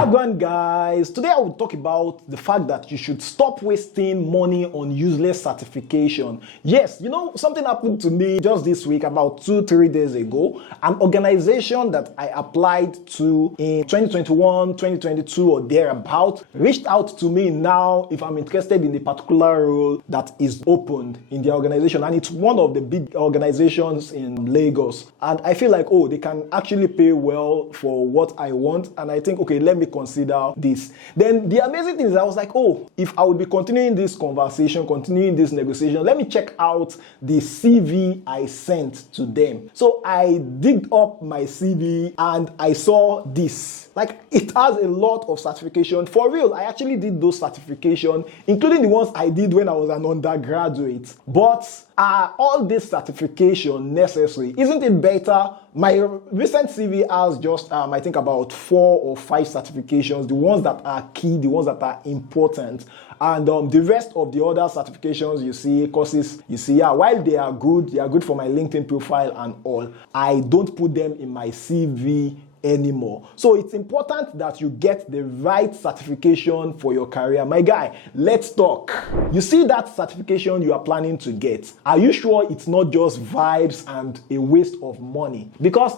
Wagwan guys, today I will talk about the fact that you should stop wasting money on useless certification. Yes, something happened to me just this week, about 2-3 days ago. An organization that I applied to in 2021, 2022 or thereabout reached out to me now if I'm interested in a particular role that is opened in the organization, and it's one of the big organizations in Lagos. And I feel like, oh, they can actually pay well for what I want, and I think, okay, let me consider this. Then the amazing thing is I was like, oh, if I would be continuing this conversation, continuing this negotiation, let me check out the CV I sent to them. So I digged up my CV and I saw this. Like, it has a lot of certification. For real, I actually did those certifications, including the ones I did when I was an undergraduate. But are all this certification necessary? Isn't it better? My recent CV has just, I think, about 4 or 5 certifications, the ones that are key, the ones that are important. And the rest of the other certifications you see, courses you see, while they are good for my LinkedIn profile and all, I don't put them in my CV anymore. So it's important that you get the right certification for your career. My guy, let's talk. You see that certification you are planning to get. Are you sure it's not just vibes and a waste of money? Because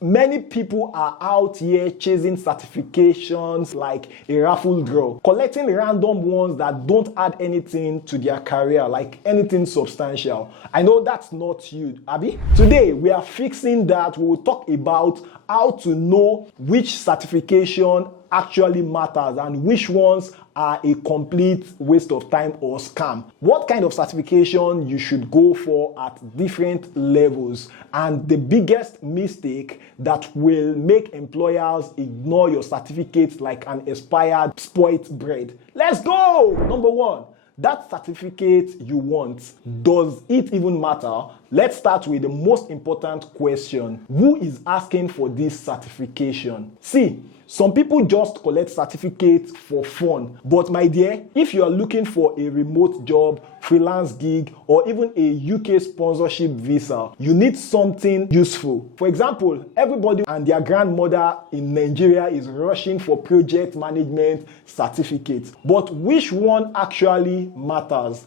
many people are out here chasing certifications like a raffle draw, collecting random ones that don't add anything to their career, like anything substantial. I know that's not you, Abby. Today we are fixing that. We will talk about how to know which certification actually matters and which ones are a complete waste of time or scam. What kind of certification you should go for at different levels, and the biggest mistake that will make employers ignore your certificates like an expired spoiled bread. Let's go! Number 1. That certificate you want, does it even matter? Let's start with the most important question. Who is asking for this certification? See, some people just collect certificates for fun. But my dear, if you are looking for a remote job, freelance gig, or even a UK sponsorship visa, you need something useful. For example, everybody and their grandmother in Nigeria is rushing for project management certificates. But which one actually matters?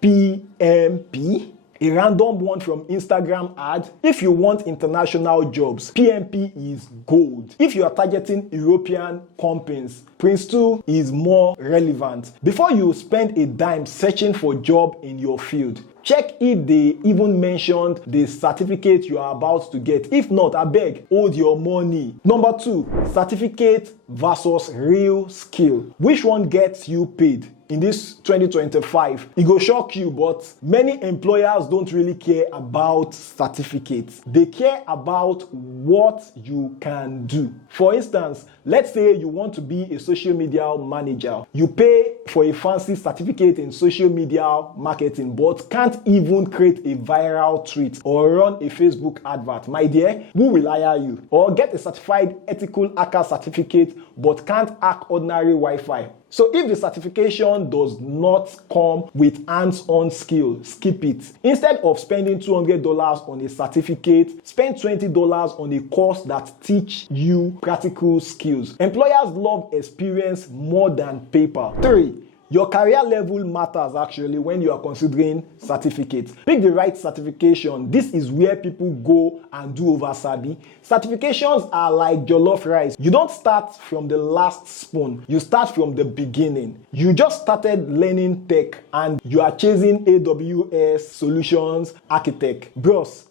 PMP? A random one from Instagram ad? If you want international jobs, PMP is gold. If you are targeting European companies, Prince 2 is more relevant. Before you spend a dime searching for a job in your field, check if they even mentioned the certificate you are about to get. If not, I beg, hold your money. Number 2, certificate versus real skill. Which one gets you paid? In this 2025, it go shock you, but many employers don't really care about certificates. They care about what you can do. For instance, let's say you want to be a social media manager. You pay for a fancy certificate in social media marketing, but can't even create a viral tweet or run a Facebook advert. My dear, who will hire you? Or get a certified ethical hacker certificate, but can't hack ordinary Wi-Fi. So if the certification does not come with hands-on skill, skip it. Instead of spending $200 on a certificate, spend $20 on a course that teach you practical skills. Employers love experience more than paper. 3. Your career level matters actually when you are considering certificates. Pick the right certification. This is where people go and do over sabi. Certifications are like jollof rice. You don't start from the last spoon. You start from the beginning. You just started learning tech and you are chasing AWS solutions architect. Bros,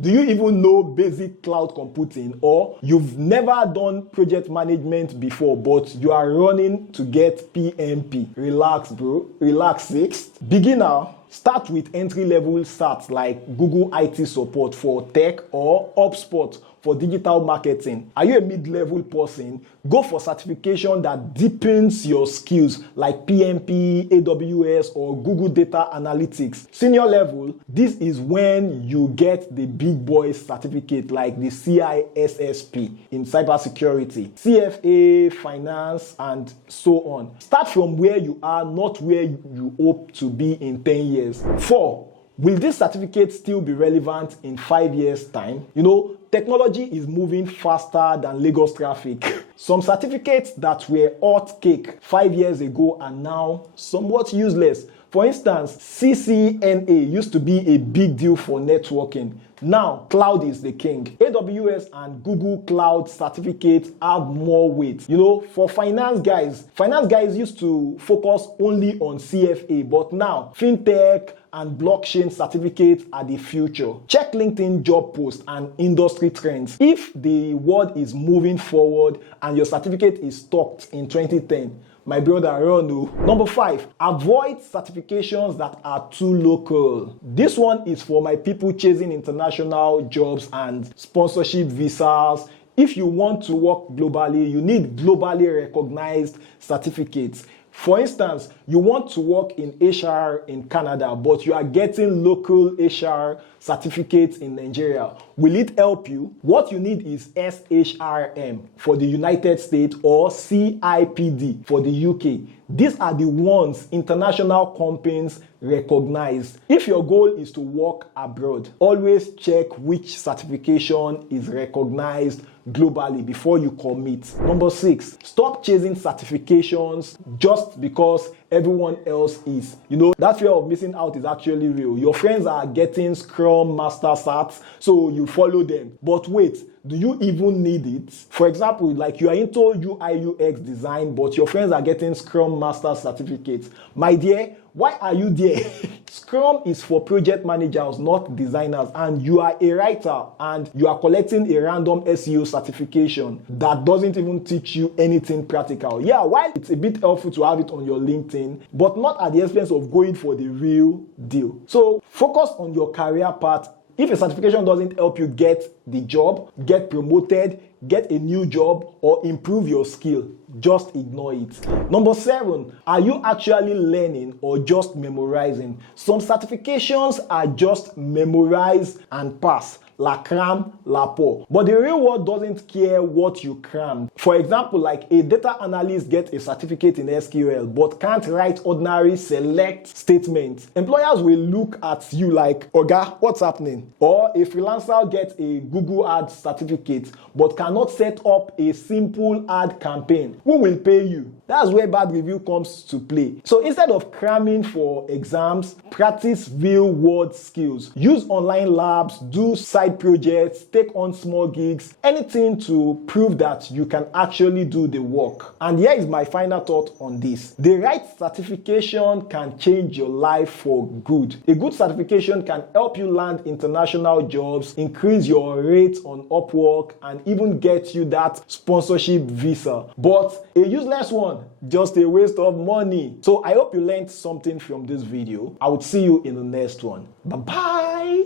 do you even know basic cloud computing? Or you've never done project management before, but you are running to get PMP. Relax, bro. Relax. 6. Beginner. Start with entry-level certs like Google IT support for tech or HubSpot for digital marketing. Are you a mid-level person? Go for certification that deepens your skills like PMP, AWS, or Google Data Analytics. Senior level, this is when you get the big boys certificate like the CISSP in cybersecurity, CFA, finance, and so on. Start from where you are, not where you hope to be in 10 years. 4. Will this certificate still be relevant in 5 years' time? You know, technology is moving faster than Lagos traffic. Some certificates that were hot cake 5 years ago are now somewhat useless. For instance, CCNA used to be a big deal for networking. Now, cloud is the king. AWS and Google Cloud certificates have more weight. You know, for finance guys used to focus only on CFA, but now, fintech and blockchain certificates are the future. Check LinkedIn job posts and industry trends. If the world is moving forward and your certificate is stuck in 2010, my brother, run. Number 5, avoid certifications that are too local. This one is for my people chasing international jobs and sponsorship visas. If you want to work globally, you need globally recognized certificates. For instance, you want to work in HR in Canada, but you are getting local HR certificates in Nigeria. Will it help you? What you need is SHRM for the United States or CIPD for the UK. These are the ones international companies recognize. If your goal is to work abroad, always check which certification is recognized globally before you commit. Number 6, stop chasing certifications just because everyone else is. You know, that fear of missing out is actually real. Your friends are getting Scrum Master certs, so you follow them. But wait, do you even need it? For example, like you are into UI UX design, but your friends are getting Scrum Master certificates. My dear, why are you there? Scrum is for project managers, not designers, and you are a writer and you are collecting a random SEO certification that doesn't even teach you anything practical. Yeah, while it's a bit helpful to have it on your LinkedIn, but not at the expense of going for the real deal. So focus on your career path. If a certification doesn't help you get the job, get promoted, get a new job, or improve your skill, just ignore it. Number 7, are you actually learning or just memorizing? Some certifications are just memorize and pass. La cram, la pour. But the real world doesn't care what you crammed. For example, like a data analyst gets a certificate in SQL but can't write ordinary select statements. Employers will look at you like, Oga, what's happening? Or a freelancer gets a Google Ads certificate but cannot set up a simple ad campaign. Who will pay you? That's where bad review comes to play. So instead of cramming for exams, practice real world skills. Use online labs, do side projects, take on small gigs, anything to prove that you can actually do the work. And here is my final thought on this. The right certification can change your life for good. A good certification can help you land international jobs, increase your rate on Upwork, and even get you that sponsorship visa. But a useless one, just a waste of money. So I hope you learned something from this video. I would see you in the next one. Bye-bye.